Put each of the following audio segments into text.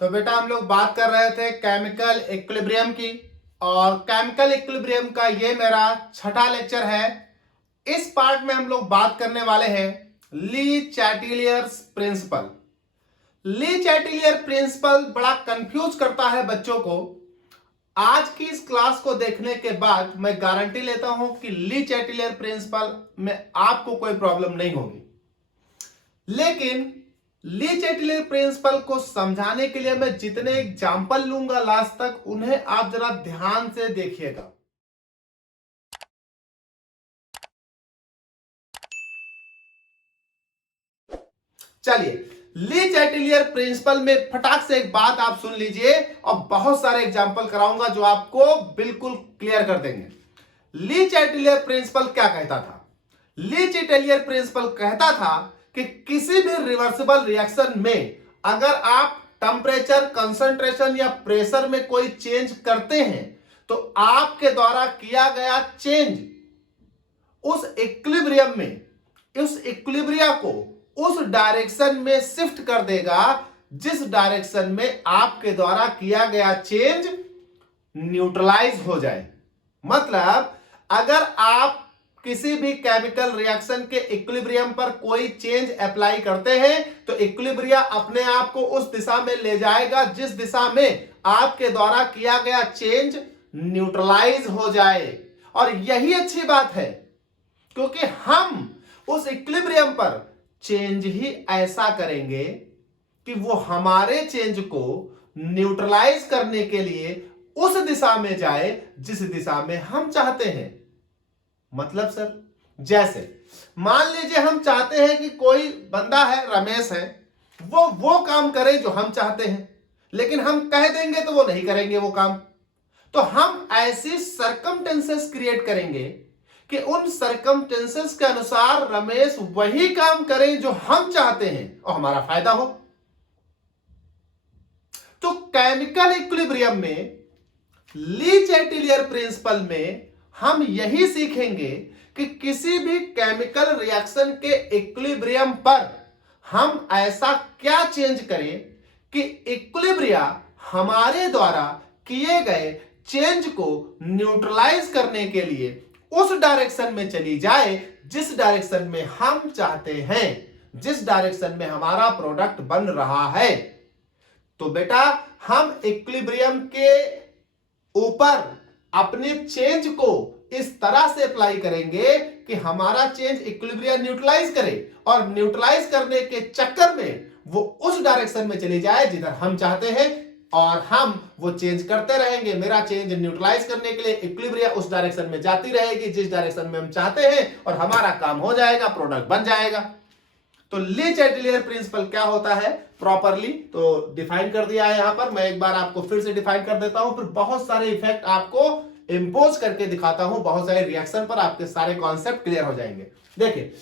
तो बेटा हम लोग बात कर रहे थे केमिकल इक्विलिब्रियम की। और केमिकल इक्विलिब्रियम का ये मेरा छठा लेक्चर है। इस पार्ट में हम लोग बात करने वाले हैं ली चैटिलियर्स प्रिंसिपल। ली चैटिलियर प्रिंसिपल बड़ा कंफ्यूज करता है बच्चों को। आज की इस क्लास को देखने के बाद मैं गारंटी लेता हूं कि ली चैटिलियर प्रिंसिपल में आपको कोई प्रॉब्लम नहीं होगी। लेकिन ली चैटिलियर प्रिंसिपल को समझाने के लिए मैं जितने एग्जाम्पल लूंगा लास्ट तक, उन्हें आप जरा ध्यान से देखिएगा। चलिए, ली चैटिलियर प्रिंसिपल में फटाक से एक बात आप सुन लीजिए और बहुत सारे एग्जाम्पल कराऊंगा जो आपको बिल्कुल क्लियर कर देंगे। ली चैटिलियर प्रिंसिपल क्या कहता था? ली चैटिलियर प्रिंसिपल कहता था कि किसी भी रिवर्सिबल रिएक्शन में अगर आप टेम्परेचर, कंसंट्रेशन या प्रेशर में कोई चेंज करते हैं तो आपके द्वारा किया गया चेंज उस इक्विलिब्रियम में, उस इक्विलिब्रिया को उस डायरेक्शन में शिफ्ट कर देगा जिस डायरेक्शन में आपके द्वारा किया गया चेंज न्यूट्रलाइज हो जाए। मतलब अगर आप किसी भी केमिकल रिएक्शन के इक्विलिब्रियम पर कोई चेंज अप्लाई करते हैं तो इक्विलिब्रिया अपने आप को उस दिशा में ले जाएगा जिस दिशा में आपके द्वारा किया गया चेंज न्यूट्रलाइज हो जाए। और यही अच्छी बात है क्योंकि हम उस इक्विलिब्रियम पर चेंज ही ऐसा करेंगे कि वो हमारे चेंज को न्यूट्रलाइज करने के लिए उस दिशा में जाए जिस दिशा में हम चाहते हैं। मतलब सर, जैसे मान लीजिए हम चाहते हैं कि कोई बंदा है, रमेश है, वो काम करे जो हम चाहते हैं, लेकिन हम कह देंगे तो वो नहीं करेंगे वो काम। तो हम ऐसी सरकमटेंसेस क्रिएट करेंगे कि उन सरकमटेंसेस के अनुसार रमेश वही काम करे जो हम चाहते हैं और हमारा फायदा हो। तो केमिकल इक्विलिब्रियम में, ली चैटिलियर प्रिंसिपल में हम यही सीखेंगे कि किसी भी केमिकल रिएक्शन के इक्विलिब्रियम पर हम ऐसा क्या चेंज करें कि इक्विलिब्रिया हमारे द्वारा किए गए चेंज को न्यूट्रलाइज करने के लिए उस डायरेक्शन में चली जाए जिस डायरेक्शन में हम चाहते हैं, जिस डायरेक्शन में हमारा प्रोडक्ट बन रहा है। तो बेटा हम इक्विलिब्रियम के ऊपर अपने चेंज को इस तरह से अप्लाई करेंगे कि हमारा चेंज इक्विलिब्रियम न्यूट्रलाइज करे और न्यूट्रलाइज करने के चक्कर में वो उस डायरेक्शन में चली जाए जिधर हम चाहते हैं और हम वो चेंज करते रहेंगे। मेरा चेंज न्यूट्रलाइज करने के लिए इक्विलिब्रियम उस डायरेक्शन में जाती रहेगी जिस डायरेक्शन में हम चाहते हैं और हमारा काम हो जाएगा, प्रोडक्ट बन जाएगा। तो ली चैटिलियर प्रिंसिपल क्या होता है प्रॉपरली तो डिफाइन कर दिया है यहां पर। मैं एक बार आपको फिर से डिफाइन कर देता हूं, फिर बहुत सारे इफेक्ट आपको इंपोज करके दिखाता हूं, बहुत सारे रिएक्शन पर आपके सारे कॉन्सेप्ट क्लियर हो जाएंगे। देखिए,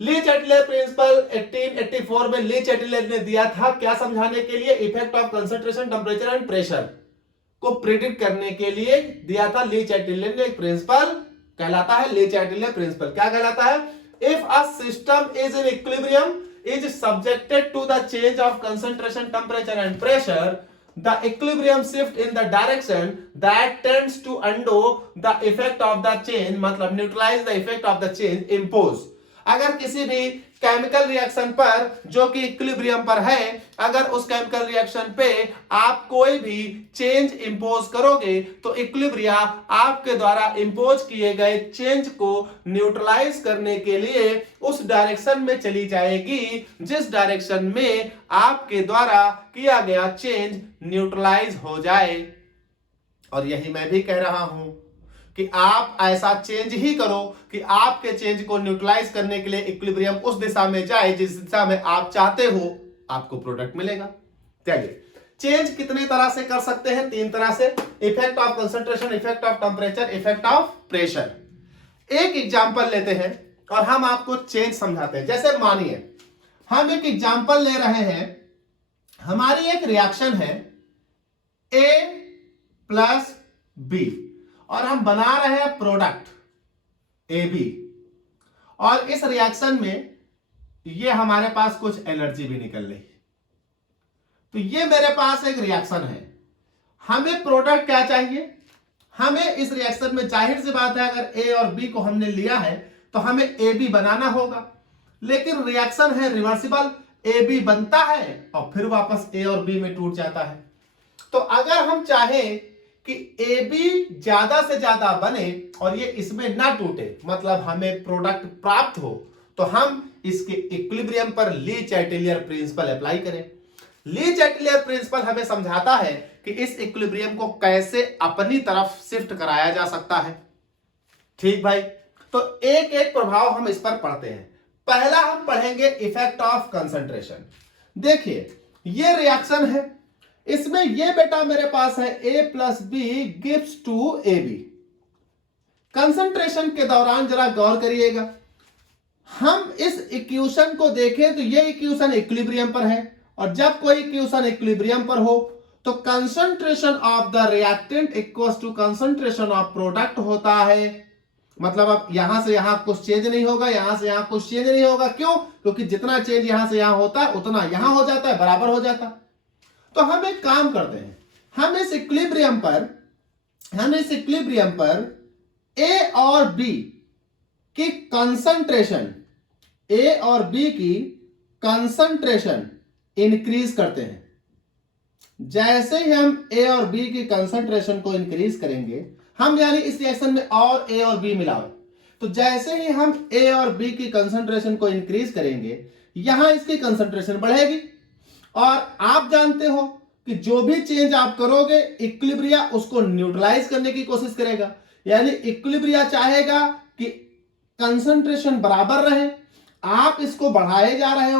ली चैटिलियर प्रिंसिपल 1884 में ली चैटिलियर ने दिया था क्या समझाने के लिए? Effect of concentration, temperature and pressure को प्रिडिक्ट करने के लिए दिया था। ली चैटिलियर ने एक प्रिंसिपल कहलाता है ली चैटिलियर प्रिंसिपल। क्या कहलाता है? If a system is in equilibrium, is subjected to the change of concentration, temperature and pressure, the equilibrium shift in the direction that tends to undo the effect of the change, मतलब neutralize the effect of the change imposed। अगर किसी भी chemical reaction पर जो कि equilibrium पर है, अगर उस केमिकल रिएक्शन पे आप कोई भी चेंज इंपोज करोगे तो इक्विलिब्रिया आपके द्वारा इंपोज किए गए चेंज को न्यूट्रलाइज करने के लिए उस डायरेक्शन में चली जाएगी जिस डायरेक्शन में आपके द्वारा किया गया चेंज न्यूट्रलाइज हो जाए। और यही मैं भी कह रहा हूं कि आप ऐसा चेंज ही करो कि आपके चेंज को न्यूट्रलाइज करने के लिए इक्विलिब्रियम उस दिशा में जाए जिस दिशा में आप चाहते हो, आपको प्रोडक्ट मिलेगा। चलिए, चेंज कितने तरह से कर सकते हैं? 3 तरह से। Effect of concentration, effect of temperature, effect of pressure. एक एग्जांपल लेते हैं और हम आपको चेंज समझाते हैं। जैसे मानिए हम एक एग्जांपल ले रहे हैं, हमारी एक रिएक्शन है A प्लस B और हम बना रहे हैं प्रोडक्ट AB और इस रिएक्शन में ये हमारे पास कुछ एनर्जी भी निकल रही। तो ये मेरे पास एक रिएक्शन है, हमें प्रोडक्ट क्या चाहिए, हमें इस रिएक्शन में जाहिर सी बात है अगर ए और बी को हमने लिया है तो हमें ए बी बनाना होगा, लेकिन रिएक्शन है रिवर्सिबल, ए बी बनता है और फिर वापस ए और बी में टूट जाता है। तो अगर हम चाहें कि ए बी ज्यादा से ज्यादा बने और ये इसमें ना टूटे, मतलब हमें प्रोडक्ट प्राप्त हो, तो हम इसके इक्विलिब्रियम पर ली चैटेलियर प्रिंसिपल अप्लाई करें। ली चैटेलियर प्रिंसिपल हमें समझाता है कि इस इक्विलिब्रियम को कैसे अपनी तरफ शिफ्ट कराया जा सकता है। ठीक भाई, तो एक एक प्रभाव हम इस पर पढ़ते हैं। पहला हम पढ़ेंगे इफेक्ट ऑफ कंसंट्रेशन। देखिए ये रिएक्शन है, इसमें ये बेटा मेरे पास है a plus B gives to A B. Concentration के दौरान जरा गौर करिएगा, हम इस इक्वेशन को देखें तो ये इक्वेशन इक्विलिब्रियम पर है, और जब कोई इक्वेशन इक्विलिब्रियम पर हो तो concentration of the reactant equals to concentration of product होता है। मतलब अब यहां से यहां कुछ चेंज नहीं होगा, यहां से यहां कुछ चेंज नहीं होगा। क्यों? क्योंकि जितना चेंज यहां से यहां होता है उतना यहां हो जाता है, बराबर हो जाता है। तो हम एक काम करते हैं, हम इस इक्विलिब्रियम पर ए और बी की कंसंट्रेशन इंक्रीज करते हैं। जैसे ही हम ए और बी की कंसंट्रेशन को इंक्रीज करेंगे, हम यानी इस रिएक्शन में और ए और बी मिलाओ, तो जैसे ही हम ए और बी की कंसंट्रेशन को इंक्रीज करेंगे, यहां इसकी कंसंट्रेशन बढ़ेगी। और आप जानते हो कि जो भी चेंज आप करोगे इक्विलिब्रिया उसको न्यूट्रलाइज करने की कोशिश करेगा, यानी इक्विलिब्रिया चाहेगा कि कंसंट्रेशन बराबर रहे, आप इसको बढ़ाए जा रहे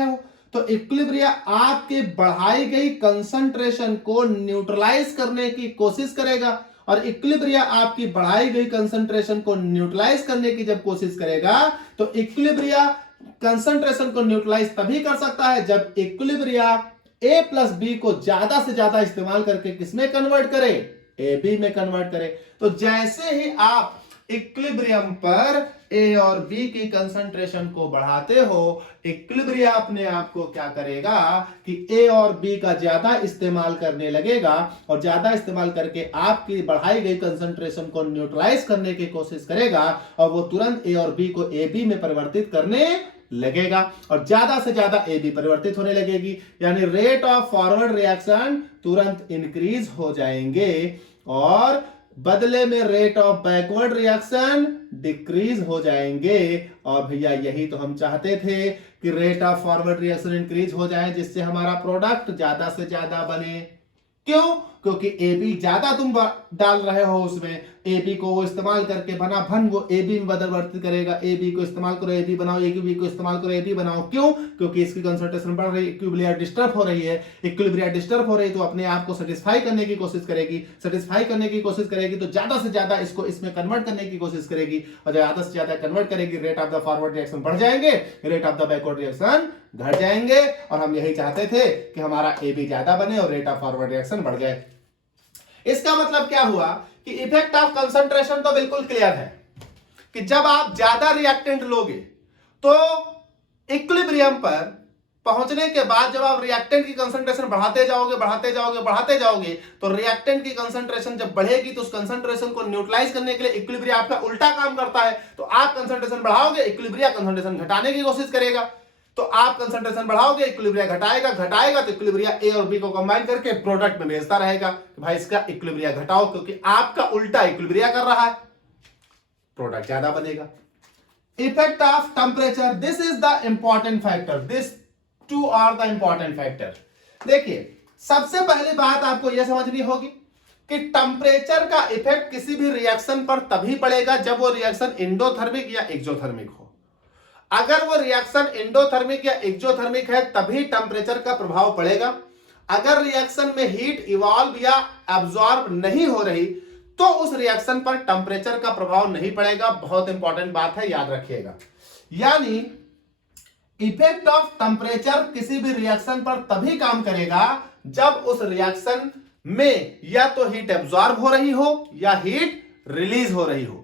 हो, तो इक्विलिब्रिया आपके बढ़ाई गई कंसंट्रेशन को न्यूट्रलाइज करने की कोशिश करेगा। और इक्विलिब्रिया आपकी बढ़ाई गई कंसंट्रेशन को न्यूट्रलाइज करने की जब कोशिश करेगा, तो इक्विलिब्रिया कंसंट्रेशन को न्यूट्रलाइज तभी कर सकता है जब इक्विलिब्रिया ए प्लस बी को ज्यादा से ज्यादा इस्तेमाल करके किसमें कन्वर्ट करे, ए बी में कन्वर्ट करे। तो जैसे ही आप इक्विलिब्रियम पर ए और बी की कंसंट्रेशन को बढ़ाते हो, इक्विलिब्रिया अपने आप को क्या करेगा कि ए और बी का ज्यादा इस्तेमाल करने लगेगा, और ज्यादा इस्तेमाल करके आपकी बढ़ाई गई कंसंट्रेशन को न्यूट्रलाइज करने की कोशिश करेगा, और वो तुरंत ए और बी को ए बी में परिवर्तित करने लगेगा, और ज्यादा से ज्यादा ए बी परिवर्तित होने लगेगी, यानी रेट ऑफ फॉरवर्ड रिएक्शन तुरंत इंक्रीज हो जाएंगे, और बदले में rate of backward reaction decrease हो जाएंगे। और भैया यही तो हम चाहते थे कि rate of forward reaction increase हो जाए, जिससे हमारा प्रोडक्ट ज्यादा से ज्यादा बने। क्यों? क्योंकि ए बी ज्यादा तुम डाल रहे हो उसमें, ए बी को वो इस्तेमाल करके बना भन वो ए बी में परिवर्तित करेगा, ए बी को इस्तेमाल करो ए बी बनाओ, ए बी को इस्तेमाल करो ए बी बनाओ। क्यों? क्योंकि इसकी कंसंट्रेशन बढ़ रही है, इक्विलिब्रिया डिस्टर्ब हो रही है, तो अपने आप को सेटिस्फाई करने की कोशिश करेगी, तो ज्यादा से ज्यादा इसको इसमें कन्वर्ट करने की कोशिश करेगी, और ज्यादा से ज्यादा कन्वर्ट करेगी, rate of the forward reaction बढ़ जाएंगे, rate of the backward reaction घट जाएंगे। और हम यही चाहते थे कि हमारा ए बी ज्यादा बने और रेट ऑफ फॉरवर्ड रिएक्शन बढ़ जाए। इसका मतलब क्या हुआ कि इफेक्ट ऑफ कंसंट्रेशन तो बिल्कुल क्लियर है कि जब आप ज्यादा रिएक्टेंट लोगे तो इक्विलिब्रियम पर पहुंचने के बाद जब आप रिएक्टेंट की कंसंट्रेशन बढ़ाते जाओगे, तो रिएक्टेंट की कंसंट्रेशन जब बढ़ेगी तो उस कंसंट्रेशन को न्यूट्रलाइज करने के लिए इक्विलिब्रिया आपका उल्टा काम करता है। तो आप कंसंट्रेशन बढ़ाओगे, इक्विलिब्रिया कंसंट्रेशन घटाने की कोशिश करेगा, तो आप कंसंट्रेशन बढ़ाओगे, इक्विलिब्रिया घटाएगा, तो इक्विलिब्रिया ए और बी को कंबाइन करके प्रोडक्ट में भेजता रहेगा कि भाई इसका इक्विलिब्रिया घटाओ, क्योंकि आपका उल्टा इक्विलिब्रिया कर रहा है, प्रोडक्ट ज्यादा बनेगा। Effect of temperature, this is the important factor, this two are the important factor. देखिए सबसे पहली बात आपको यह समझनी होगी कि टेम्परेचर का इफेक्ट किसी भी रिएक्शन पर तभी पड़ेगा जब वो रिएक्शन एंडोथर्मिक या एक्सोथर्मिक हो। अगर वो रिएक्शन एंडोथर्मिक या एक्सोथर्मिक है तभी टेम्परेचर का प्रभाव पड़ेगा। अगर रिएक्शन में हीट इवॉल्व या एब्जॉर्ब नहीं हो रही तो उस रिएक्शन पर टेम्परेचर का प्रभाव नहीं पड़ेगा। बहुत इंपॉर्टेंट बात है, याद रखिएगा। यानी इफेक्ट ऑफ टेम्परेचर किसी भी रिएक्शन पर तभी काम करेगा जब उस रिएक्शन में या तो हीट एब्जॉर्ब हो रही हो या हीट रिलीज हो रही हो।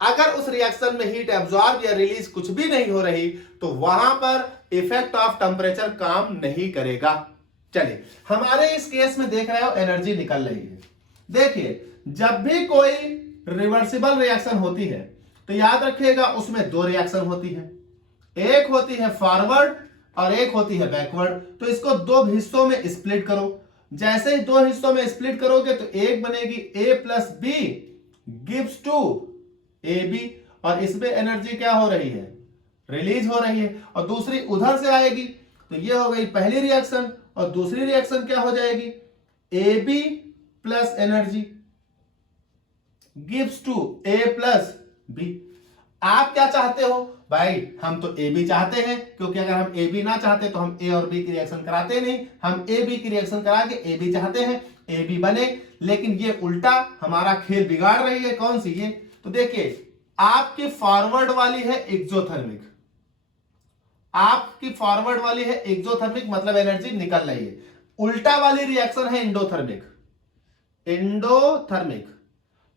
अगर उस रिएक्शन में हीट एब्जॉर्ब या रिलीज कुछ भी नहीं हो रही तो वहां पर इफेक्ट ऑफ टेम्परेचर काम नहीं करेगा। चलिए हमारे इस केस में देख रहे हो एनर्जी निकल रही है। देखिए जब भी कोई रिवर्सिबल रिएक्शन होती है तो याद रखिएगा उसमें दो रिएक्शन होती है, एक होती है फॉरवर्ड और एक होती है बैकवर्ड। तो इसको दो हिस्सों में स्प्लिट करो। जैसे ही दो हिस्सों में स्प्लिट करोगे तो एक बनेगी A plus B gives to AB, और इसमें एनर्जी क्या हो रही है, रिलीज हो रही है, और दूसरी उधर से आएगी। तो ये हो गई पहली रिएक्शन, और दूसरी रिएक्शन क्या हो जाएगी, AB plus energy gives to A plus B. आप क्या चाहते हो भाई, हम तो ए बी चाहते हैं, क्योंकि अगर हम ए बी ना चाहते तो हम ए और बी की रिएक्शन कराते नहीं, हम ए बी की रिएक्शन करा के ए बी चाहते हैं, ए बी बने। लेकिन ये उल्टा हमारा खेल बिगाड़ रही है, कौन सी ये, तो देखिए आपकी फॉरवर्ड वाली है एक्सोथर्मिक, आपकी फॉरवर्ड वाली है एक्सोथर्मिक, मतलब एनर्जी निकल रही है। उल्टा वाली रिएक्शन है एंडोथर्मिक, एंडोथर्मिक।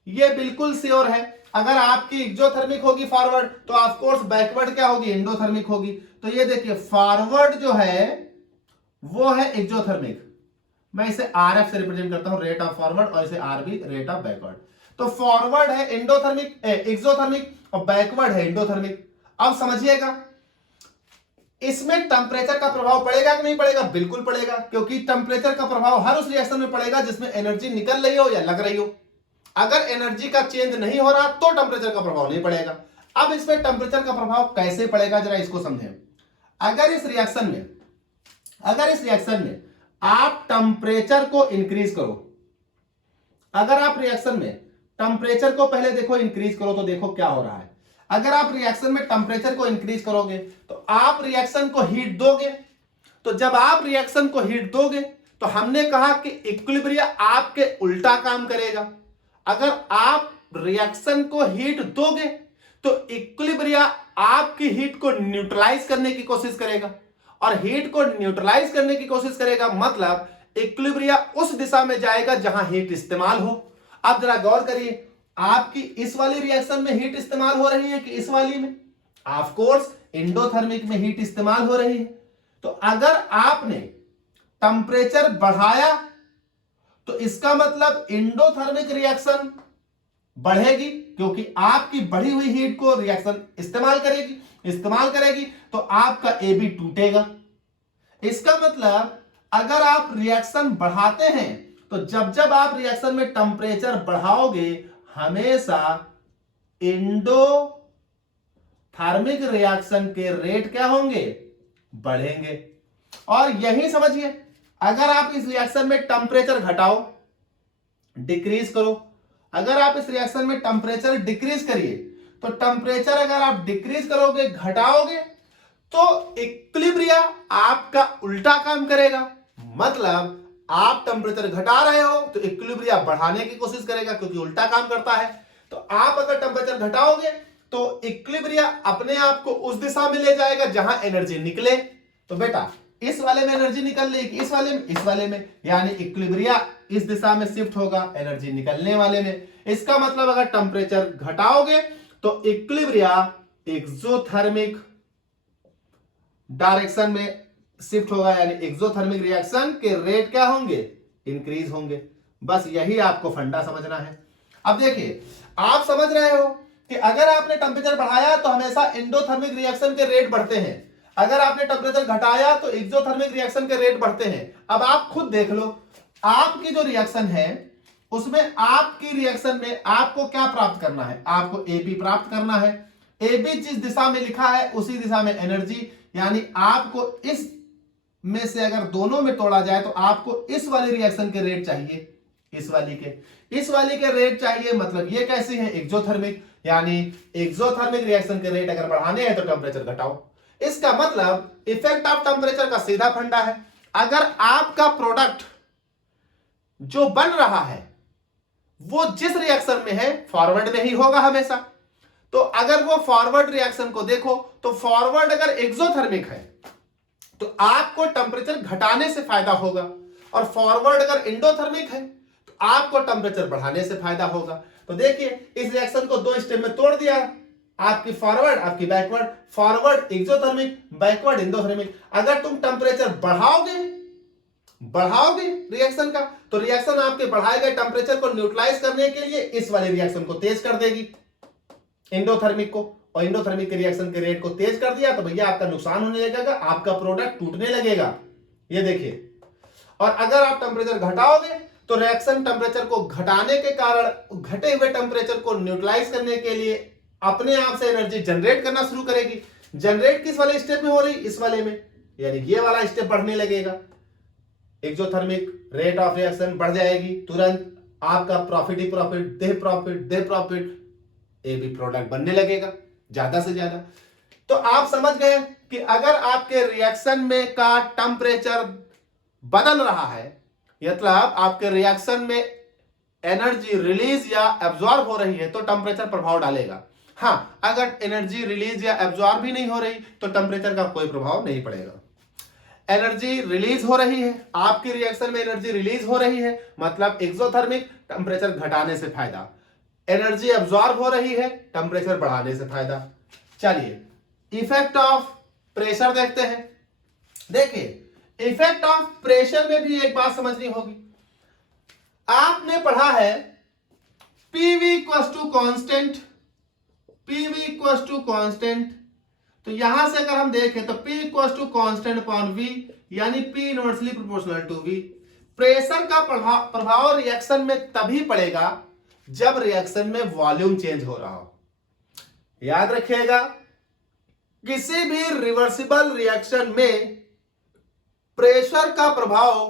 ये बिल्कुल श्योर है, अगर आपकी एक्सोथर्मिक होगी फॉरवर्ड तो ऑफ कोर्स बैकवर्ड क्या होगी, एंडोथर्मिक होगी। तो ये देखिए फॉरवर्ड जो है वो है एक्सोथर्मिक, मैं इसे आरएफ से रिप्रेजेंट करता हूं, रेट ऑफ फॉरवर्ड, और इसे आरबी रेट ऑफ बैकवर्ड। तो फॉरवर्ड है एंडोथर्मिक एक्सोथर्मिक और बैकवर्ड है एंडोथर्मिक। अब समझिएगा इसमें टेम्परेचर का प्रभाव पड़ेगा कि नहीं पड़ेगा, बिल्कुल पड़ेगा, क्योंकि टेम्परेचर का प्रभाव हर उस रिएक्शन में पड़ेगा जिसमें एनर्जी निकल रही हो या लग रही हो। अगर एनर्जी का चेंज नहीं हो रहा तो टेम्परेचर का प्रभाव नहीं पड़ेगा। अब इसमें टेम्परेचर का प्रभाव कैसे पड़ेगा जरा इसको समझें। अगर इस रिएक्शन में आप टेम्परेचर को इंक्रीज करो, अगर आप रिएक्शन में टेम्परेचर को पहले देखो इंक्रीज करो तो देखो क्या हो रहा है। अगर आप रिएक्शन में टेम्परेचर को इंक्रीज करोगे तो आप रिएक्शन को हीट दोगे, तो जब आप रिएक्शन को हीट दोगे तो हमने कहा कि इक्विलिब्रियम आपके उल्टा काम करेगा। अगर आप रिएक्शन को हीट दोगे तो इक्विलिब्रियम आपकी हीट को न्यूट्रलाइज करने की कोशिश करेगा, और हीट को न्यूट्रलाइज करने की कोशिश करेगा मतलब इक्विलिब्रियम उस दिशा में जाएगा जहां हीट इस्तेमाल हो। अब जरा गौर करिए, आपकी इस वाली रिएक्शन में हीट इस्तेमाल हो रही है कि इस वाली में, ऑफ कोर्स एंडोथर्मिक में हीट इस्तेमाल हो रही है। तो अगर आपने टेम्परेचर बढ़ाया तो इसका मतलब एंडोथर्मिक रिएक्शन बढ़ेगी, क्योंकि आपकी बढ़ी हुई हीट को रिएक्शन इस्तेमाल करेगी तो आपका ए बी टूटेगा। इसका मतलब अगर आप रिएक्शन बढ़ाते हैं तो जब आप रिएक्शन में टेम्परेचर बढ़ाओगे हमेशा एंडोथर्मिक रिएक्शन के रेट क्या होंगे, बढ़ेंगे। और यही समझिए अगर आप इस रिएक्शन में टेम्परेचर घटाओ, डिक्रीज करो, अगर आप इस रिएक्शन में टेम्परेचर डिक्रीज करिए तो टेम्परेचर अगर आप डिक्रीज करोगे, घटाओगे, तो इक्विलिब्रियम आपका उल्टा काम करेगा। मतलब आप टेम्परेचर घटा रहे हो तो इक्विलिब्रियम बढ़ाने की कोशिश करेगा, क्योंकि उल्टा काम करता है। तो आप अगर टेम्परेचर घटाओगे तो इक्विलिब्रियम अपने आप को उस दिशा में ले जाएगा जहां एनर्जी निकले। तो बेटा इस वाले में एनर्जी निकल रही है, इस वाले में, यानी इक्विलिब्रियम इस दिशा में शिफ्ट होगा एनर्जी निकलने वाले में। इसका मतलब अगर टेम्परेचर घटाओगे तो इक्विलिब्रियम एक्सोथर्मिक डायरेक्शन में शिफ्ट होगा, यानी एक्सोथर्मिक रिएक्शन के रेट क्या होंगे, इंक्रीज होंगे। बस यही आपको फंडा समझना है। अब देखिए आप समझ रहे हो कि अगर आपने टेम्परेचर बढ़ाया तो हमेशा एंडोथर्मिक रिएक्शन के रेट बढ़ते हैं, अगर आपने टेम्परेचर घटाया तो एक्सोथर्मिक रिएक्शन के रेट बढ़ते हैं। अब आप खुद देख लो, आपकी जो रिएक्शन है उसमें आपकी रिएक्शन में आपको क्या प्राप्त करना है, आपको AB प्राप्त करना है। AB जिस दिशा में लिखा है उसी दिशा में एनर्जी, यानी आपको इस में से अगर दोनों में तोड़ा जाए तो आपको इस वाली रिएक्शन के रेट चाहिए, इस वाली के रेट चाहिए। मतलब ये कैसी है, एक्सोथर्मिक, यानी एक्सोथर्मिक रिएक्शन के रेट अगर बढ़ाने हैं तो टेम्परेचर घटाओ। इसका मतलब इफेक्ट ऑफ टेम्परेचर का सीधा फंडा है। अगर आपका प्रोडक्ट जो बन रहा है वो जिस रिएक्शन में है फॉरवर्ड में ही होगा हमेशा, तो अगर वो फॉरवर्ड रिएक्शन को देखो तो फॉरवर्ड अगर एक्सोथर्मिक है तो आपको टेम्परेचर घटाने से फायदा होगा, और फॉरवर्ड अगर एंडोथर्मिक है तो आपको टेम्परेचर बढ़ाने से फायदा होगा। तो देखिए इस रिएक्शन को दो स्टेप में तोड़ दिया, आपकी फॉरवर्ड आपकी backward, forward exothermic, backward endothermic. अगर तुम टेम्परेचर बढ़ाओगे रिएक्शन का, तो रिएक्शन आपके बढ़ाए गए टेम्परेचर को न्यूट्रलाइज करने के लिए इस वाले रिएक्शन को तेज कर देगी, एंडोथर्मिक को, और एंडोथर्मिक के रिएक्शन के रेट को तेज कर दिया तो भैया आपका नुकसान होने लगेगा, आपका प्रोडक्ट टूटने लगेगा। ये देखिए, और अगर आप टेम्परेचर घटाओगे तो रिएक्शन टेम्परेचर को घटाने के कारण घटे हुए टेम्परेचर को न्यूट्रलाइज करने के लिए अपने आप से एनर्जी जनरेट करना शुरू करेगी। जनरेट किस वाले स्टेप में हो रही? इस वाले में, यानी ये वाला स्टेप बढ़ने लगेगा, एक्सोथर्मिक रेट ऑफ रिएक्शन बढ़ जाएगी, तुरंत आपका प्रॉफिट ही प्रॉफिट, दे प्रॉफिट, ए भी प्रोडक्ट बनने लगेगा ज्यादा से ज्यादा। तो आप समझ गए कि अगर आपके रिएक्शन में का टेम्परेचर बदल रहा है, मतलब आपके रिएक्शन में एनर्जी रिलीज या एब्जॉर्ब हो रही है, तो टेम्परेचर प्रभाव डालेगा। हाँ, अगर एनर्जी रिलीज या एब्जॉर्ब भी नहीं हो रही तो टेम्परेचर का कोई प्रभाव नहीं पड़ेगा। एनर्जी रिलीज हो रही है, आपकी रिएक्शन में एनर्जी रिलीज हो रही है, मतलब एक्सोथर्मिक, टेम्परेचर घटाने से फायदा। एनर्जी एब्जॉर्ब हो रही है, टेम्परेचर बढ़ाने से फायदा। चलिए इफेक्ट ऑफ प्रेशर देखते हैं। देखिए इफेक्ट ऑफ प्रेशर में भी एक बात समझनी होगी। आपने पढ़ा है PV equals to constant, PV equals to constant, तो यहां से अगर हम देखें तो P equals to constant upon V, यानी P inversely proportional to V। Pressure का प्रभाव रिएक्शन में तभी पड़ेगा जब रिएक्शन में वॉल्यूम चेंज हो रहा हो। याद रखिएगा, किसी भी रिवर्सिबल रिएक्शन में प्रेशर का प्रभाव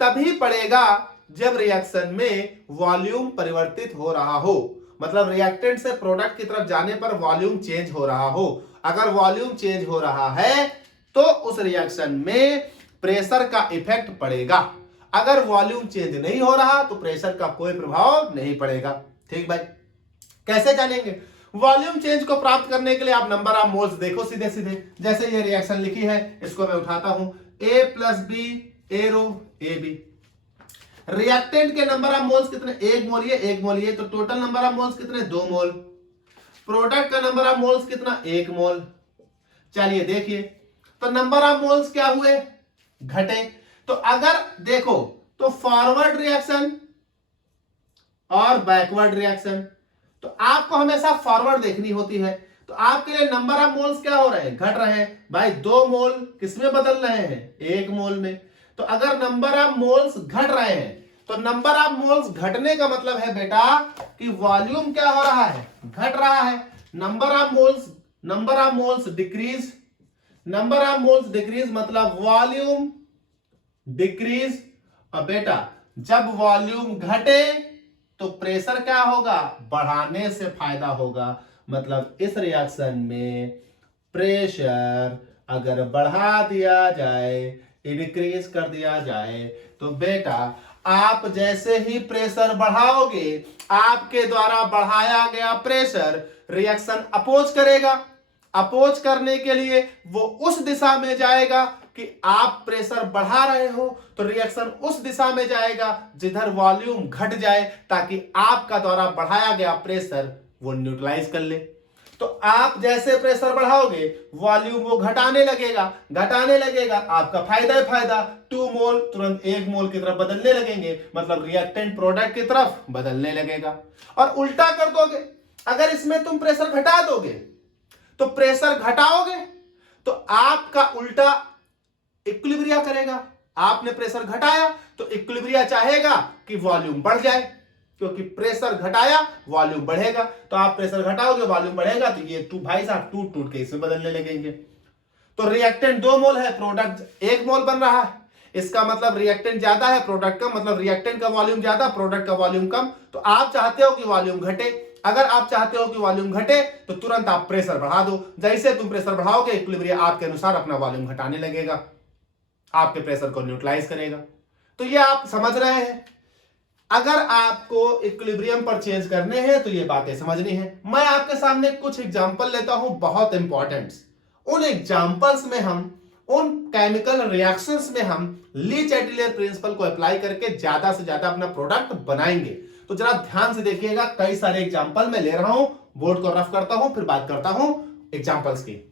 तभी पड़ेगा जब रिएक्शन में वॉल्यूम परिवर्तित हो रहा हो, मतलब रिएक्टेंट से प्रोडक्ट की तरफ जाने पर वॉल्यूम चेंज हो रहा हो। अगर वॉल्यूम चेंज हो रहा है तो उस रिएक्शन में प्रेशर का इफेक्ट पड़ेगा। अगर वॉल्यूम चेंज नहीं हो रहा तो प्रेशर का कोई प्रभाव नहीं पड़ेगा। ठीक भाई, कैसे जानेंगे? वॉल्यूम चेंज को प्राप्त करने के लिए आप नंबर ऑफ मोल्स देखो सीधे सीधे। जैसे ये रिएक्शन लिखी है, इसको मैं उठाता हूं, A plus B arrow A B. Reactant के नंबर ऑफ मोल्स कितने? 1 मोल ये 1 मोल ये, तो टोटल नंबर ऑफ मोल्स कितने? 2 मोल। प्रोडक्ट का नंबर ऑफ मोल्स कितना? 1 मोल। चलिए देखिए, तो नंबर ऑफ मोल्स क्या हुए? घटे। तो अगर देखो तो फॉरवर्ड रिएक्शन और बैकवर्ड रिएक्शन, तो आपको हमेशा फॉरवर्ड देखनी होती है। तो आपके लिए नंबर ऑफ मोल्स क्या हो रहे हैं? घट रहे हैं भाई। 2 मोल किसमें बदल रहे हैं? 1 मोल में। तो अगर नंबर ऑफ मोल्स घट रहे हैं तो नंबर ऑफ मोल्स घटने का मतलब है बेटा कि वॉल्यूम क्या हो रहा है? घट रहा है। Number of moles decrease, number of moles decrease मतलब वॉल्यूम डिक्रीज। और बेटा जब वॉल्यूम घटे तो प्रेशर क्या होगा? बढ़ाने से फायदा होगा। मतलब इस रिएक्शन में प्रेशर अगर बढ़ा दिया जाए, इंक्रीज कर दिया जाए, तो बेटा आप जैसे ही प्रेशर बढ़ाओगे, आपके द्वारा बढ़ाया गया प्रेशर रिएक्शन अपोज करेगा। अपोज करने के लिए वो उस दिशा में जाएगा कि आप प्रेशर बढ़ा रहे हो, तो रिएक्शन उस दिशा में जाएगा जिधर वॉल्यूम घट जाए, ताकि आपका द्वारा बढ़ाया गया प्रेशर वो न्यूट्रलाइज कर ले। तो आप जैसे प्रेशर बढ़ाओगे वॉल्यूम वो घटाने लगेगा, आपका फायदा ही फायदा। 2 मोल तुरंत 1 मोल की तरफ बदलने लगेंगे, मतलब रिएक्टेंट प्रोडक्ट की तरफ बदलने लगेगा। और उल्टा कर दोगे, अगर इसमें तुम प्रेशर घटा दोगे तो प्रेशर घटाओगे तो आपका उल्टा इक्विलिब्रिया करेगा। आपने प्रेशर घटाया तो इक्विलिब्रिया चाहेगा कि वॉल्यूम बढ़ जाए, क्योंकि प्रेशर घटाया वॉल्यूम बढ़ेगा। तो आप प्रेशर घटाओगे वॉल्यूम बढ़ेगा, तो ये भाई साहब टूट के इसमें बदलने लगेंगे। तो रिएक्टेंट 2 मोल है, प्रोडक्ट 1 मोल बन रहा है। इसका मतलब रिएक्टेंट ज्यादा है, प्रोडक्ट कम, मतलब रिएक्टेंट का वॉल्यूम ज्यादा, प्रोडक्ट का वॉल्यूम कम। तो आप चाहते हो कि वॉल्यूम घटे। अगर आप चाहते हो कि वॉल्यूम घटे तो तुरंत आप प्रेशर बढ़ा दो। जैसे तुम प्रेशर बढ़ाओगे इक्विलिब्रिया आपके अनुसार अपना वॉल्यूम घटाने लगेगा, आपके प्रेशर को न्यूट्रलाइज करेगा। तो ये आप समझ रहे हैं। अगर आपको इक्विलिब्रियम पर चेंज करने हैं तो ये बातें समझनी है। मैं आपके सामने कुछ एग्जांपल लेता हूं, बहुत इंपॉर्टेंट। उन एग्जांपल्स में हम, उन केमिकल रिएक्शंस में हम ली चैटिलियर प्रिंसिपल को अप्लाई करके ज्यादा से ज्यादा अपना प्रोडक्ट बनाएंगे। तो जरा ध्यान से देखिएगा, कई सारे एग्जाम्पल मैं ले रहा हूं, बोर्ड को रफ करता हूं, फिर बात करता हूं एग्जाम्पल्स की।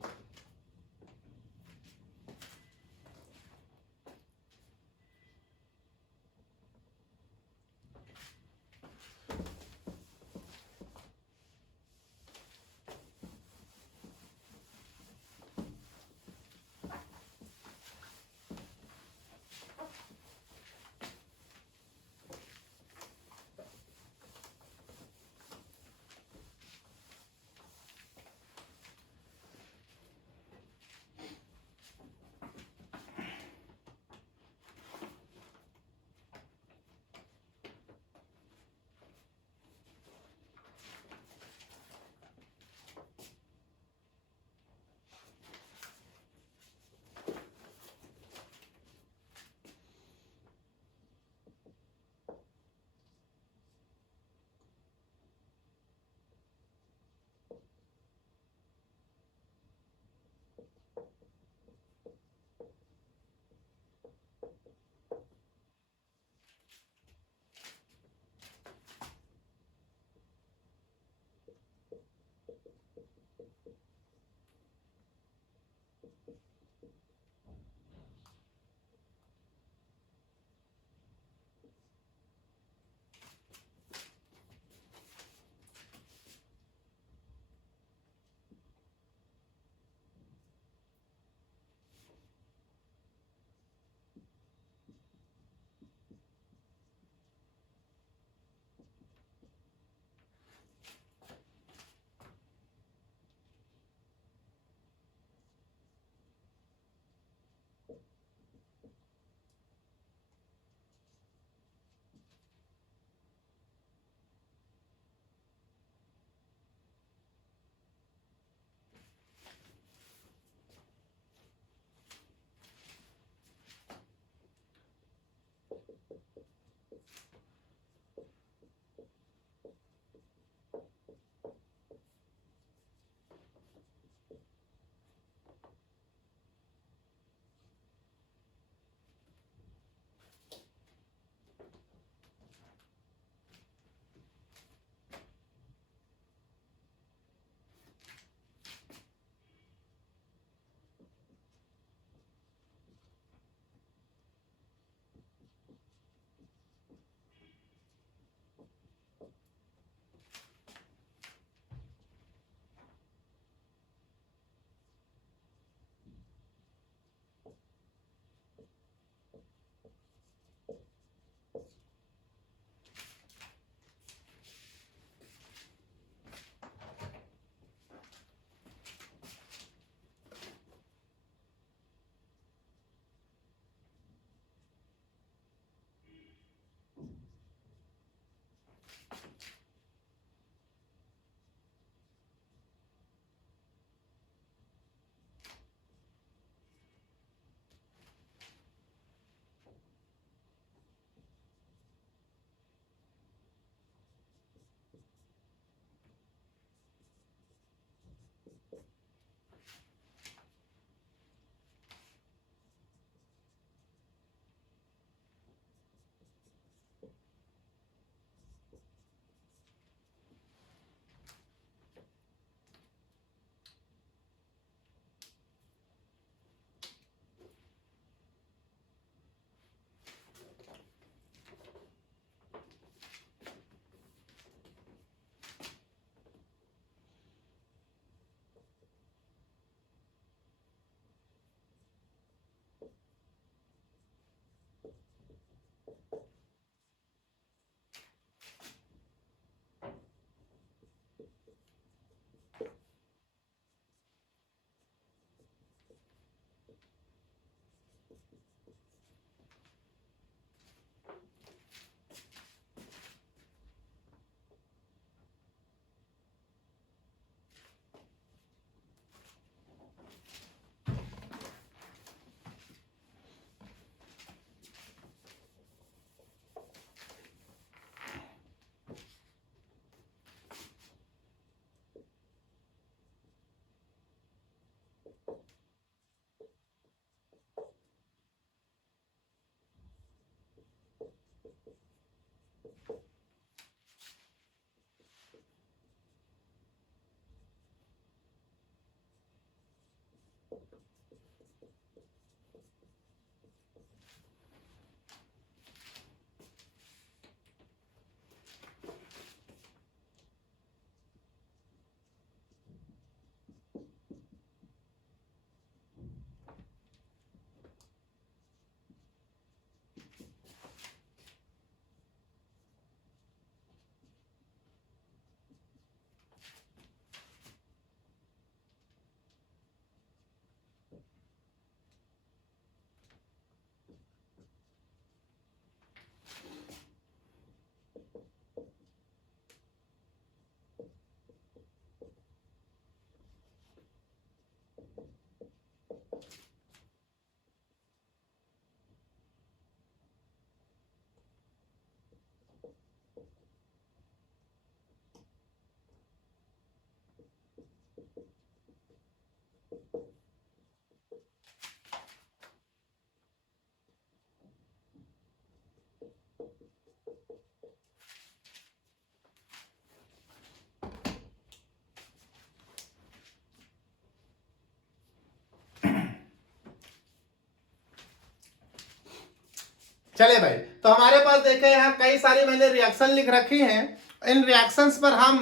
चले भाई, तो हमारे पास देखे यहाँ कई सारी मैंने रिएक्शन लिख रखी हैं। इन रिएक्शंस पर हम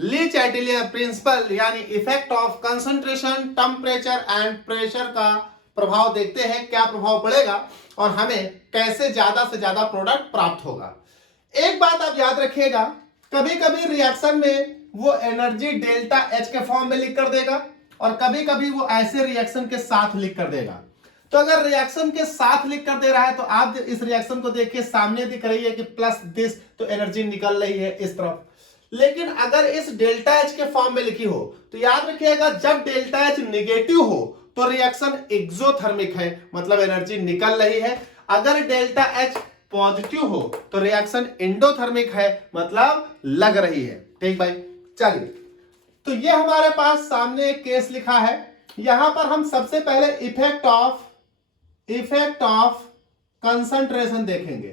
ली चैटिलियर प्रिंसिपल यानी effect of concentration, temperature and pressure का प्रभाव देखते हैं, क्या प्रभाव पड़ेगा और हमें कैसे ज्यादा से ज्यादा प्रोडक्ट प्राप्त होगा। एक बात आप याद रखिएगा, कभी कभी रिएक्शन में वो एनर्जी डेल्टा एच के फॉर्म में लिख कर देगा और कभी कभी वो ऐसे रिएक्शन के साथ लिख कर देगा। तो अगर रिएक्शन के साथ लिख कर दे रहा है तो आप इस रिएक्शन को देखिए, सामने दिख रही है कि प्लस दिस, तो एनर्जी निकल रही है इस तरफ। लेकिन अगर इस डेल्टा एच के फॉर्म में लिखी हो तो याद रखिएगा, जब डेल्टा एच निगेटिव हो तो रिएक्शन एक्सोथर्मिक है, मतलब एनर्जी निकल रही है। अगर डेल्टा एच पॉजिटिव हो तो रिएक्शन एंडोथर्मिक है, मतलब लग रही है। ठीक भाई, चलिए, तो ये हमारे पास सामने एक केस लिखा है। यहां पर हम सबसे पहले इफेक्ट ऑफ कंसंट्रेशन देखेंगे।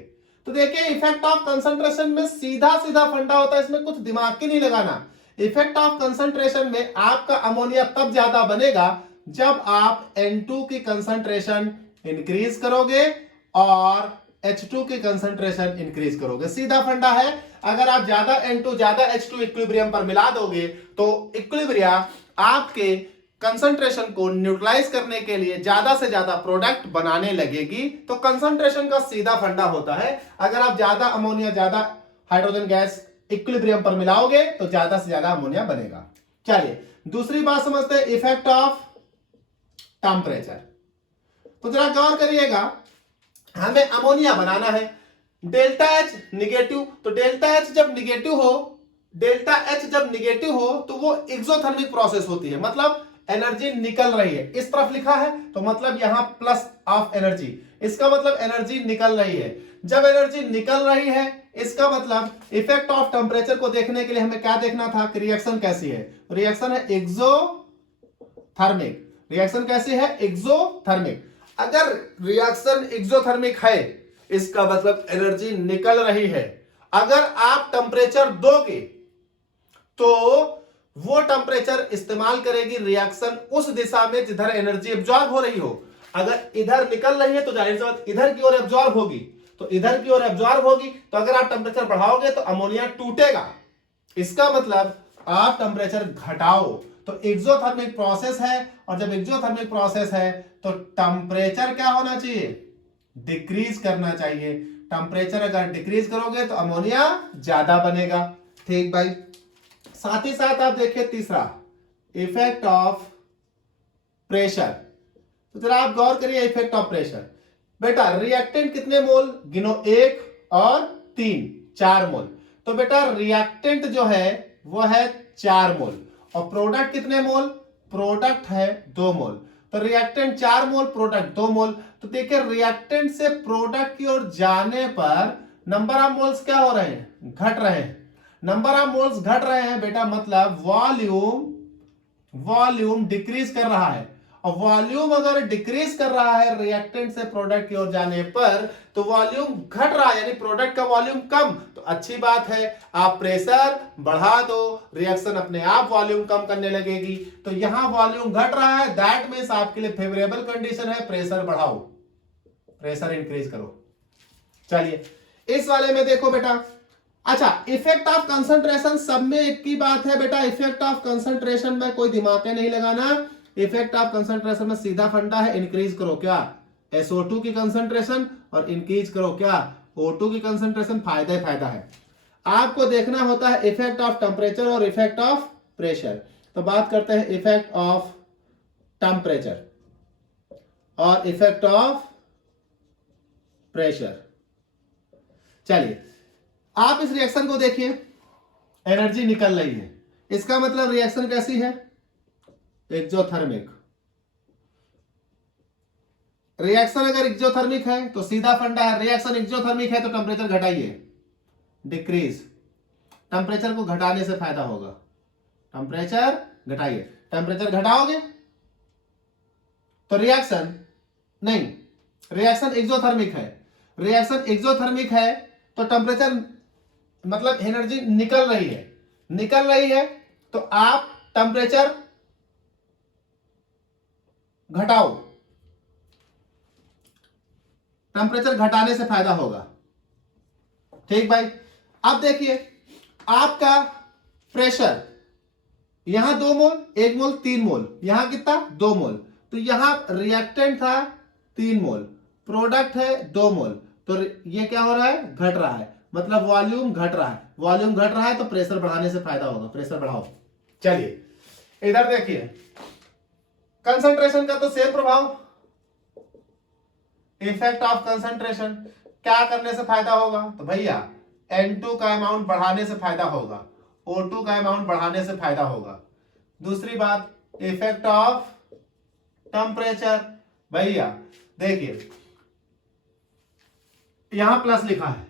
तो देखिए, इफेक्ट ऑफ कंसंट्रेशन में सीधा सीधा फंडा होता है, इसमें कुछ दिमाग की नहीं लगाना। इफेक्ट ऑफ कंसंट्रेशन में आपका अमोनिया तब ज्यादा बनेगा जब आप N2 की कंसंट्रेशन इंक्रीज करोगे और H2 की कंसंट्रेशन इंक्रीज करोगे। सीधा फंडा है। अगर आप ज्यादा N2 ज्यादा H2 इक्विलिब्रियम पर मिला दोगे तो इक्विलिब्रिया आपके कंसंट्रेशन को न्यूट्रलाइज करने के लिए ज्यादा से ज्यादा प्रोडक्ट बनाने लगेगी। तो कंसंट्रेशन का सीधा फंडा होता है, अगर आप ज्यादा अमोनिया ज्यादा हाइड्रोजन गैस इक्विलिब्रियम पर मिलाओगे तो ज्यादा से ज्यादा अमोनिया बनेगा। चलिए, दूसरी बात समझते हैं, इफेक्ट ऑफ टेम्परेचर। तो जरा गौर करिएगा, हमें अमोनिया बनाना है, डेल्टा एच निगेटिव, तो डेल्टा एच जब निगेटिव हो तो वो एक्सोथर्मिक प्रोसेस होती है, मतलब एनर्जी निकल रही है। इस तरफ लिखा है तो मतलब यहां प्लस ऑफ एनर्जी, इसका मतलब एनर्जी निकल रही है। जब एनर्जी निकल रही है इसका मतलब इफेक्ट ऑफ टेम्परेचर को देखने के लिए हमें क्या देखना था कि रिएक्शन कैसी है। रिएक्शन है एक्सोथर्मिक। रिएक्शन कैसी है? एक्सोथर्मिक। अगर रिएक्शन एक्सोथर्मिक है इसका मतलब एनर्जी निकल रही है। अगर आप टेम्परेचर दोगे तो वो टेम्परेचर इस्तेमाल करेगी रिएक्शन उस दिशा में जिधर एनर्जी एब्जॉर्ब हो रही हो। अगर इधर निकल रही है तो जाहिर सी बात इधर की ओर एब्जॉर्ब होगी, तो इधर की ओर एब्जॉर्ब होगी। तो अगर आप टेम्परेचर बढ़ाओगे तो अमोनिया टूटेगा। इसका मतलब आप टेम्परेचर घटाओ तो एक्सोथर्मिक प्रोसेस है, और जब एक्सोथर्मिक प्रोसेस है तो टेम्परेचर क्या होना चाहिए? डिक्रीज करना चाहिए। टेम्परेचर अगर डिक्रीज करोगे तो अमोनिया ज्यादा बनेगा। ठीक भाई, साथ ही साथ आप देखिए तीसरा, इफेक्ट ऑफ प्रेशर। तो जरा आप गौर करिए, इफेक्ट ऑफ प्रेशर। बेटा रिएक्टेंट कितने मोल गिनो? 1 और 3, 4 मोल। तो बेटा रिएक्टेंट जो है वो है 4 मोल और प्रोडक्ट कितने मोल? प्रोडक्ट है 2 मोल। तो रिएक्टेंट 4 मोल, प्रोडक्ट 2 मोल। तो देखिए रिएक्टेंट से प्रोडक्ट की ओर जाने पर नंबर ऑफ मोल्स क्या हो रहे हैं? घट रहे हैं। नंबर ऑफ मोल्स घट रहे हैं बेटा, मतलब वॉल्यूम डिक्रीज कर रहा है। और वॉल्यूम अगर डिक्रीज कर रहा है रिएक्टेंट से प्रोडक्ट की ओर जाने पर, तो वॉल्यूम घट रहा है यानी प्रोडक्ट का वॉल्यूम कम, तो अच्छी बात है, आप प्रेशर बढ़ा दो, रिएक्शन अपने आप वॉल्यूम कम करने लगेगी। तो यहां वॉल्यूम घट रहा है, दैट मींस आपके लिए फेवरेबल कंडीशन है, प्रेशर बढ़ाओ, प्रेशर इंक्रीज करो। चलिए इस वाले में देखो बेटा, अच्छा इफेक्ट ऑफ कंसंट्रेशन सब में एक ही बात है बेटा, इफेक्ट ऑफ कंसंट्रेशन में कोई दिमाग नहीं लगाना, इफेक्ट ऑफ कंसंट्रेशन में सीधा फंडा है, इंक्रीज करो क्या SO2 की कंसंट्रेशन और इंक्रीज करो क्या O2 की कंसंट्रेशन, फायदा ही फायदा है। आपको देखना होता है इफेक्ट ऑफ टेम्परेचर और इफेक्ट ऑफ प्रेशर। तो बात करते हैं इफेक्ट ऑफ टेम्परेचर और इफेक्ट ऑफ प्रेशर। चलिए आप इस रिएक्शन को देखिए, एनर्जी निकल रही है, इसका मतलब रिएक्शन कैसी है, एक्सोथर्मिक। रिएक्शन अगर एक्सोथर्मिक है तो सीधा फंडा है, रिएक्शन एक्सोथर्मिक है तो टेम्परेचर घटाइए, डिक्रीज, टेम्परेचर को घटाने से फायदा होगा, टेम्परेचर घटाइए, टेम्परेचर घटाओगे तो रिएक्शन नहीं, रिएक्शन एक्सोथर्मिक है, रिएक्शन एक्सोथर्मिक है तो टेम्परेचर मतलब एनर्जी निकल रही है तो आप टेम्परेचर घटाओ, टेम्परेचर घटाने से फायदा होगा। ठीक भाई, अब देखिए आपका प्रेशर यहां 2 मोल, 1 मोल, 3 मोल, यहां कितना 2 मोल, तो यहां रिएक्टेंट था 3 मोल, प्रोडक्ट है 2 मोल, तो ये क्या हो रहा है, घट रहा है, मतलब वॉल्यूम घट रहा है, वॉल्यूम घट रहा है तो प्रेशर बढ़ाने से फायदा होगा, प्रेशर बढ़ाओ। चलिए इधर देखिए, कंसंट्रेशन का तो सेम प्रभाव, इफेक्ट ऑफ कंसंट्रेशन, क्या करने से फायदा होगा, तो भैया N2 का अमाउंट बढ़ाने से फायदा होगा, O2 का अमाउंट बढ़ाने से फायदा होगा। दूसरी बात इफेक्ट ऑफ टेम्परेचर, भैया देखिए यहां प्लस लिखा है,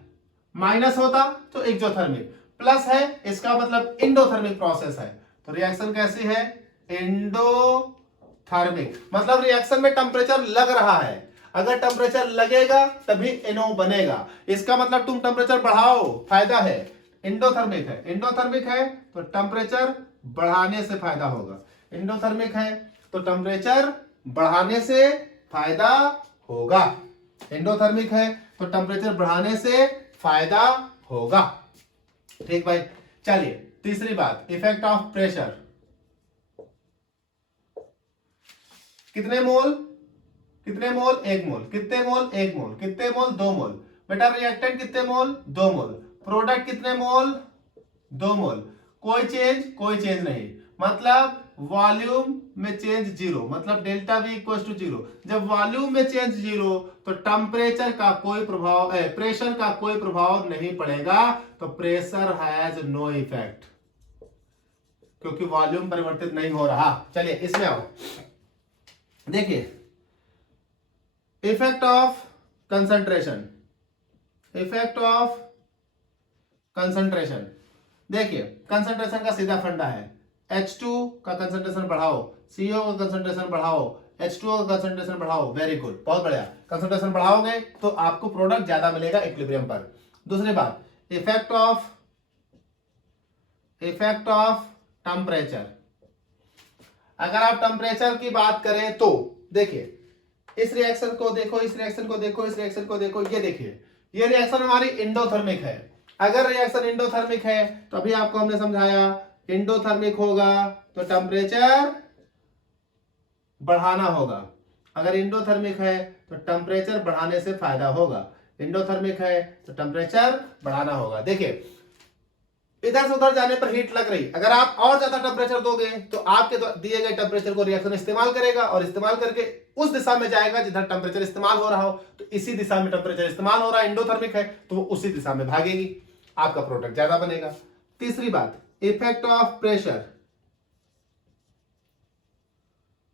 माइनस होता तो एक्सोथर्मिक, प्लस है इसका मतलब इंडोथर्मिक प्रोसेस है, तो रिएक्शन कैसी है, इंडोथर्मिक, मतलब रिएक्शन में टेम्परेचर लग रहा है, अगर टेम्परेचर लगेगा तभी NO बनेगा, इसका मतलब तुम टेम्परेचर बढ़ाओ, फायदा है। इंडोथर्मिक है, इंडोथर्मिक है तो टेम्परेचर बढ़ाने से फायदा होगा, इंडोथर्मिक है तो टेम्परेचर बढ़ाने से फायदा होगा, इंडोथर्मिक है तो टेम्परेचर बढ़ाने से फायदा होगा। ठीक भाई, चलिए तीसरी बात इफेक्ट ऑफ प्रेशर, कितने मोल, कितने मोल, 1 मोल, कितने मोल, 1 मोल, कितने मोल, 2 मोल, बेटा रिएक्टेंट कितने मोल, 2 मोल, प्रोडक्ट कितने मोल, 2 मोल, कोई चेंज नहीं, मतलब वॉल्यूम में चेंज 0, मतलब डेल्टा V इक्वल टू 0, जब वॉल्यूम में चेंज 0 तो टेम्परेचर का कोई प्रभाव, प्रेशर का कोई प्रभाव नहीं पड़ेगा, तो प्रेशर हैज नो इफेक्ट, क्योंकि वॉल्यूम परिवर्तित नहीं हो रहा। चलिए इसमें आओ, देखिए effect of concentration, effect of concentration, देखिए कंसंट्रेशन का सीधा फंडा है, H2 का कंसंट्रेशन बढ़ाओ, CO का कंसंट्रेशन बढ़ाओ, H2O का कंसंट्रेशन बढ़ाओ, वेरी गुड, बहुत बढ़िया, कंसंट्रेशन बढ़ाओगे तो आपको प्रोडक्ट ज्यादा मिलेगा इक्विलिब्रियम पर। दूसरी बात इफेक्ट ऑफ टेम्परेचर, अगर आप टेम्परेचर की बात करें तो देखिए इस रिएक्शन को देखो, इस रिएक्शन को देखो, इस रिएक्शन को देखो, ये देखिए ये रिएक्शन हमारी इंडोथर्मिक है, अगर रिएक्शन इंडोथर्मिक है तो अभी आपको हमने समझाया इंडोथर्मिक होगा तो टेम्परेचर बढ़ाना होगा, अगर इंडोथर्मिक है तो टेम्परेचर बढ़ाने से फायदा होगा, इंडोथर्मिक है तो टेम्परेचर बढ़ाना होगा। देखिए इधर से उधर जाने पर हीट लग रही, अगर आप और ज्यादा टेम्परेचर दोगे तो आपके दिए गए टेम्परेचर को रिएक्शन इस्तेमाल करेगा और इस्तेमाल करके उस दिशा में जाएगा जिधर टेम्परेचर इस्तेमाल हो रहा हो, तो इसी दिशा में टेम्परेचर इस्तेमाल हो रहा है, इंडोथर्मिक है तो वो उसी दिशा में भागेगी, आपका प्रोडक्ट ज्यादा बनेगा। तीसरी बात इफेक्ट ऑफ प्रेशर,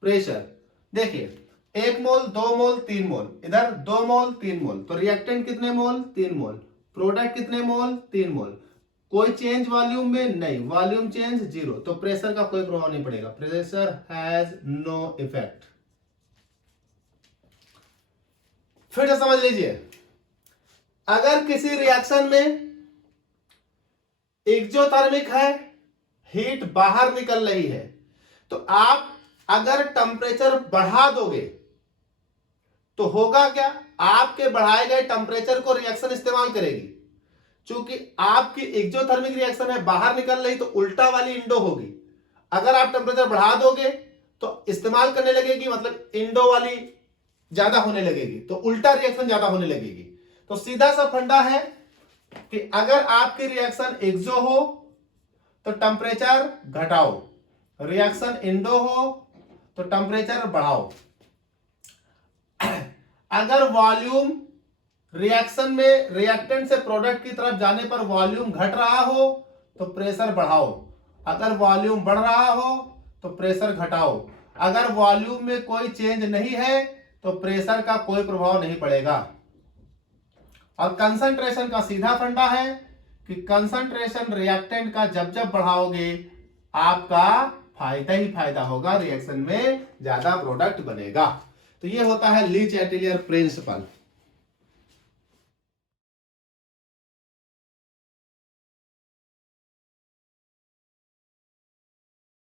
प्रेशर देखिए 1 मोल, 2 मोल, 3 मोल, इधर 2 मोल, 3 मोल, तो रिएक्टेंट कितने मोल, 3 मोल, प्रोडक्ट कितने मोल, 3 मोल, कोई चेंज वॉल्यूम में नहीं, वॉल्यूम चेंज 0, तो प्रेशर का कोई प्रभाव नहीं पड़ेगा, प्रेशर हैज नो इफेक्ट। फिर से समझ लीजिए, अगर किसी रिएक्शन में एक्जोथर्मिक है, हीट बाहर निकल रही है, तो आप अगर टेम्परेचर बढ़ा दोगे तो होगा क्या, आपके बढ़ाए गए टेम्परेचर को रिएक्शन इस्तेमाल करेगी। चूंकि आपकी एक्जोथर्मिक रिएक्शन है, बाहर निकल रही, तो उल्टा वाली इंडो होगी। अगर आप टेम्परेचर बढ़ा दोगे तो इस्तेमाल करने लगेगी, मतलब इंडो वाली ज्यादा होने लगेगी, तो उल्टा रिएक्शन ज्यादा होने लगेगी। तो सीधा सा फंडा है कि अगर आपकी रिएक्शन एक्सो हो तो टेम्परेचर घटाओ, रिएक्शन इंडो हो तो टेम्परेचर बढ़ाओ। अगर वॉल्यूम रिएक्शन में रिएक्टेंट से प्रोडक्ट की तरफ जाने पर वॉल्यूम घट रहा हो तो प्रेशर बढ़ाओ, अगर वॉल्यूम बढ़ रहा हो तो प्रेशर घटाओ। अगर वॉल्यूम में कोई चेंज नहीं है तो प्रेशर का कोई प्रभाव नहीं पड़ेगा। और कंसंट्रेशन का सीधा फंडा है कि कंसंट्रेशन रिएक्टेंट का जब जब बढ़ाओगे आपका फायदा ही फायदा होगा, रिएक्शन में ज्यादा प्रोडक्ट बनेगा। तो ये होता है ली चैटेलियर प्रिंसिपल।